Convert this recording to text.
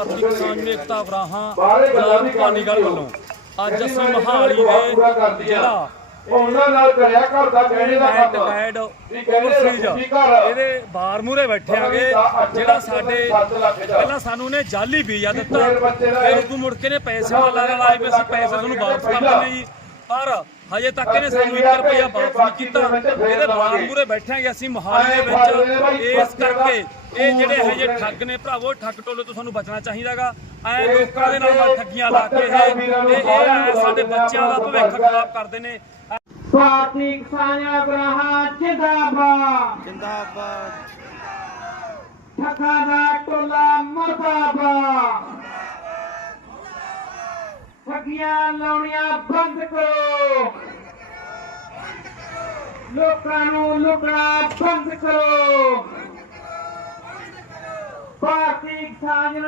ਭਾਰਤੀ ਕਿਸਾਨ ਏਕਤਾ ਉਗਰਾਹਾਂ ਜਾਨ ਭਵਾਨੀਗੜ੍ਹ ਵੱਲੋਂ ਅੱਜ ਅਸੀਂ ਮਹਾਲੀ ਦੇ ਜ਼ਿਲ੍ਹਾ ਉਹਨਾਂ ਨਾਲ ਕਰਿਆ ਘਰ ਦਾ ਕਹਿਣੇ ਦਾ ਕੰਮ। ਗਾਈਡ ਵੀ ਕਹਿੰਦੇ ਇਹਦੇ ਬਾਰ ਮੂਰੇ ਬੈਠੇ ਆਗੇ ਜਿਹੜਾ ਸਾਡੇ ਪਹਿਲਾਂ ਸਾਨੂੰ ਨੇ ਜਾਲੀ ਵੀਜ਼ਾ ਦਿੱਤਾ। ਫਿਰ ਉਦੋਂ ਮੁੜ ਕੇ ਨੇ ਪੈਸੇ ਵਾਲਾ ਲਾਏ ਵੀ ਅਸੀਂ ਪੈਸੇ ਤੁਹਾਨੂੰ ਵਾਪਸ ਕਰ ਦਿੰਦੇ ਜੀ। ਪਰ ਹਜੇ ਤੱਕ ਇਹਨੇ ਸਾਨੂੰ 1 ਰੁਪਿਆ ਵਾਪਸ ਨਹੀਂ ਕੀਤਾ। ਇਹਦੇ ਬਾਰ ਮੂਰੇ ਬੈਠਾਂਗੇ ਅਸੀਂ ਮੋਹਾਲੀ ਦੇ ਵਿੱਚ। ਇਸ ਕਰਕੇ ਇਹ ਜਿਹੜੇ ਹਜੇ ਠੱਗ ਨੇ ਭਰਾਵੋ ਠੱਗ ਟੋਲੇ ਤੋਂ ਸਾਨੂੰ ਬਚਣਾ ਚਾਹੀਦਾਗਾ। ਐ ਲੋਕਾਂ ਦੇ ਨਾਲ ਠੱਗੀਆਂ ਲਾ ਕੇ ਇਹ ਤੇ ਇਹ ਸਾਡੇ ਬੱਚਿਆਂ ਦਾ ਭਵਿੱਖ ਖਰਾਬ ਕਰਦੇ ਨੇ। ਭਾਰਤੀ ਕਿਸਾਨ ਗ੍ਰਾਹਾਂ ਜਿੰਦਾਬਾਦ। ਜਿੰਦਾਬਾਦ। ਠੱਗਾਂ ਦਾ ਟੋਲਾ ਮਰਦਾਬਾਦ। ਠੱਗੀਆਂ ਲਾਉਣੀਆਂ ਬੰਦ ਕਰੋ। ਲੋਕਾਂ ਨੂੰ ਲੁੱਟਣਾ ਬੰਦ ਕਰੋ। ਭਾਰਤੀ ਕਿਸਾਨ